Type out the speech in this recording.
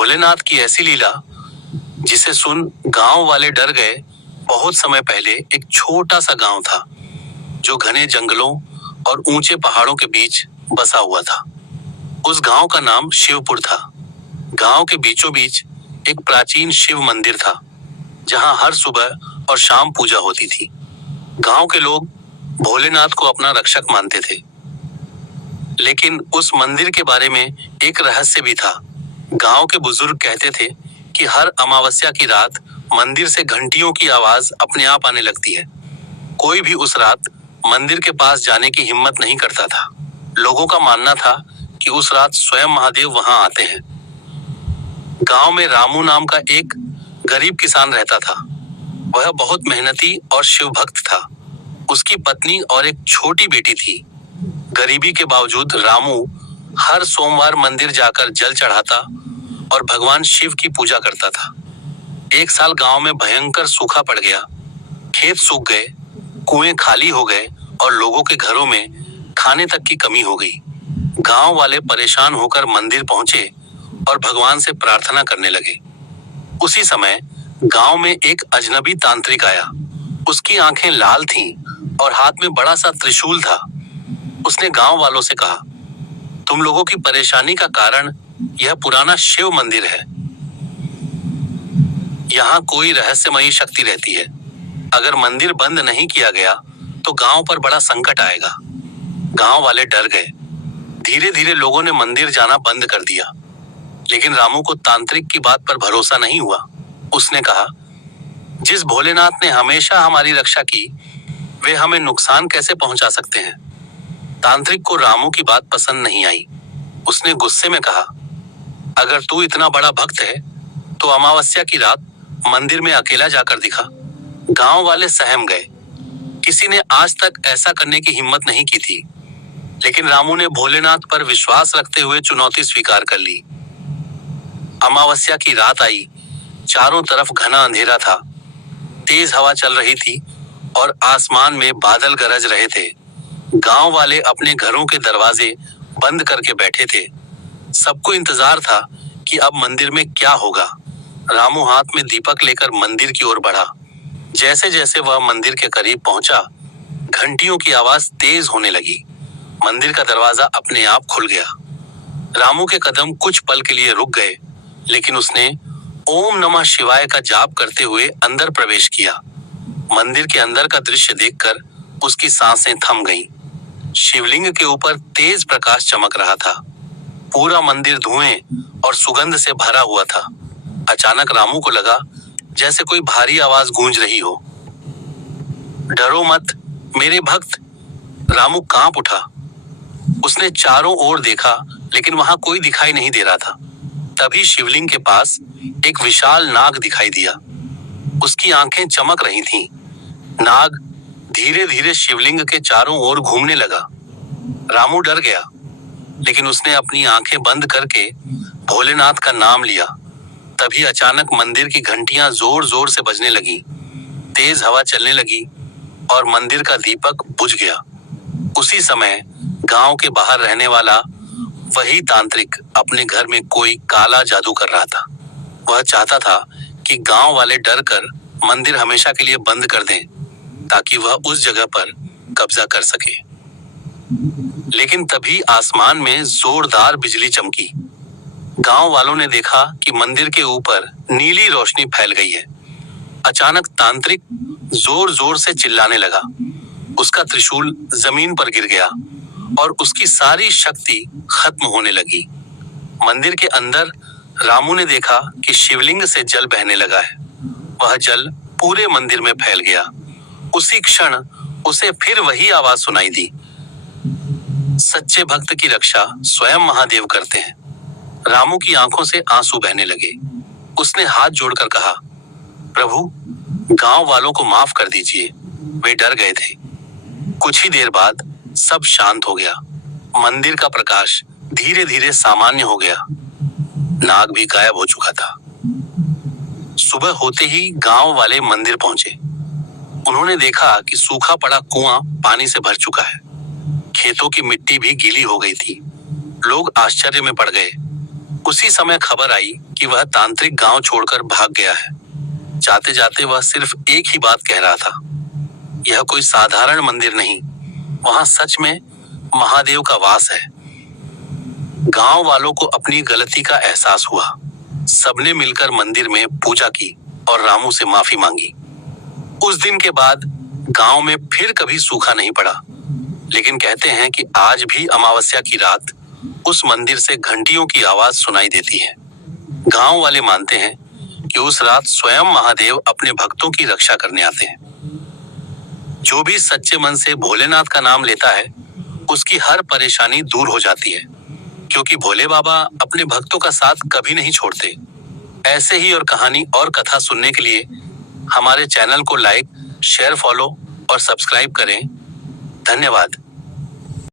भोलेनाथ की ऐसी लीला जिसे सुन गांव वाले डर गए। बहुत समय पहले एक छोटा सा गांव था जो घने जंगलों और ऊंचे पहाड़ों के बीच बसा हुआ था। उस गांव का नाम शिवपुर था। गांव के बीचों बीच एक प्राचीन शिव मंदिर था जहां हर सुबह और शाम पूजा होती थी। गांव के लोग भोलेनाथ को अपना रक्षक मानते थे, लेकिन उस मंदिर के बारे में एक रहस्य भी था। गांव के बुजुर्ग कहते थे कि हर अमावस्या की रात मंदिर से घंटियों की आवाज अपने आप आने लगती है। कोई भी उस रात मंदिर के पास जाने की हिम्मत नहीं करता था। लोगों का मानना था कि उस रात स्वयं महादेव वहां आते हैं। गांव में रामू नाम का एक गरीब किसान रहता था। वह बहुत मेहनती और शिव भक्त था। उसकी पत्नी और एक छोटी बेटी थी। गरीबी के बावजूद रामू हर सोमवार मंदिर जाकर जल चढ़ाता और भगवान शिव की पूजा करता था। एक साल गांव में भयंकर सूखा पड़ गया। खेत सूख गए, कुएं खाली हो गए और लोगों के घरों में खाने तक की कमी हो गई। गांव वाले परेशान होकर मंदिर पहुंचे और भगवान से प्रार्थना करने लगे। उसी समय गांव में एक अजनबी तांत्रिक आया। उसकी आंखें लाल थीं और हाथ में बड़ा सा त्रिशूल था। उसने गांव वालों से कहा, तुम लोगों की परेशानी का कारण यह पुराना शिव मंदिर है। यहाँ कोई रहस्यमयी शक्ति रहती है। अगर मंदिर बंद नहीं किया गया तो गांव पर बड़ा संकट आएगा। गांव वाले डर गए। धीरे धीरे लोगों ने मंदिर जाना बंद कर दिया। लेकिन रामू को तांत्रिक की बात पर भरोसा नहीं हुआ। उसने कहा, जिस भोलेनाथ ने हमेशा हमारी रक्षा की, वे हमें नुकसान कैसे पहुंचा सकते हैं। तांत्रिक को रामू की बात पसंद नहीं आई। उसने गुस्से में कहा, अगर तू इतना बड़ा भक्त है तो अमावस्या की रात मंदिर में अकेला जाकर दिखा। गांव वाले सहम गए। किसी ने आज तक ऐसा करने की हिम्मत नहीं की थी, लेकिन रामू ने भोलेनाथ पर विश्वास रखते हुए चुनौती स्वीकार कर ली। अमावस्या की रात आई। चारों तरफ घना अंधेरा था। तेज हवा चल रही थी और आसमान में बादल गरज रहे थे। गांव वाले अपने घरों के दरवाजे बंद करके बैठे थे। सबको इंतजार था कि अब मंदिर में क्या होगा। रामू हाथ में दीपक लेकर मंदिर की ओर बढ़ा। जैसे जैसे वह मंदिर के करीब पहुंचा, घंटियों की आवाज तेज होने लगी। मंदिर का दरवाजा अपने आप खुल गया। रामू के कदम कुछ पल के लिए रुक गए, लेकिन उसने ओम नमः शिवाय का जाप करते हुए अंदर प्रवेश किया। मंदिर के अंदर का दृश्य देखकर उसकी सांसें थम गईं। शिवलिंग के ऊपर तेज प्रकाश चमक रहा था। पूरा मंदिर धुएं और सुगंध से भरा हुआ था। अचानक रामू को लगा जैसे कोई भारी आवाज गूंज रही हो। डरो मत मेरे भक्त। रामू कांप उठा। उसने चारों ओर देखा, लेकिन वहां कोई दिखाई नहीं दे रहा था। तभी शिवलिंग के पास एक विशाल नाग दिखाई दिया। उसकी आंखें चमक रही थीं। नाग धीरे धीरे शिवलिंग के चारों ओर घूमने लगा। रामू डर गया, लेकिन उसने अपनी आंखें बंद करके भोलेनाथ का नाम लिया। तभी अचानक मंदिर की घंटियां जोर जोर से बजने लगी। तेज हवा चलने लगी और मंदिर का दीपक बुझ गया। उसी समय गांव के बाहर रहने वाला वही तांत्रिक अपने घर में कोई काला जादू कर रहा था। वह चाहता था कि गांव वाले डर कर मंदिर हमेशा के लिए बंद कर दें, ताकि वह उस जगह पर कब्जा कर सके। लेकिन तभी आसमान में जोरदार बिजली चमकी। गांव वालों ने देखा कि मंदिर के ऊपर नीली रोशनी फैल गई है। अचानक तांत्रिक जोर जोर से चिल्लाने लगा। उसका त्रिशूल जमीन पर गिर गया और उसकी सारी शक्ति खत्म होने लगी। मंदिर के अंदर रामू ने देखा कि शिवलिंग से जल बहने लगा है। वह जल पूरे मंदिर में फैल गया। उसी क्षण उसे फिर वही आवाज सुनाई दी, सच्चे भक्त की रक्षा स्वयं महादेव करते हैं। रामू की आंखों से आंसू बहने लगे। उसने हाथ जोड़कर कहा, प्रभु, गांव वालों को माफ कर दीजिए, वे डर गए थे। कुछ ही देर बाद सब शांत हो गया। मंदिर का प्रकाश धीरे धीरे सामान्य हो गया। नाग भी गायब हो चुका था। सुबह होते ही गांव वाले मंदिर पहुंचे। उन्होंने देखा कि सूखा पड़ा कुआं पानी से भर चुका है। खेतों की मिट्टी भी गीली हो गई थी। लोग आश्चर्य में पड़ गए। उसी समय खबर आई कि वह तांत्रिक गांव छोड़कर भाग गया है। जाते जाते वह सिर्फ एक ही बात कह रहा था, यह कोई साधारण मंदिर नहीं, वहां सच में महादेव का वास है। गांव वालों को अपनी गलती का एहसास हुआ। सबने मिलकर मंदिर में पूजा की और रामू से माफी मांगी। उस दिन के बाद गांव में फिर कभी सूखा नहीं पड़ा। लेकिन कहते हैं कि आज भी अमावस्या की रात उस मंदिर से घंटियों की आवाज सुनाई देती है। गांव वाले मानते हैं कि उस रात स्वयं महादेव अपने भक्तों की रक्षा करने आते हैं। जो भी सच्चे मन से भोलेनाथ का नाम लेता है, उसकी हर परेशानी दूर हो जाती है, क्योंकि भोले बाबा अपने भक्तों का साथ कभी नहीं छोड़ते। ऐसे ही और कहानी और कथा सुनने के लिए हमारे चैनल को लाइक, शेयर, फॉलो और सब्सक्राइब करें। धन्यवाद।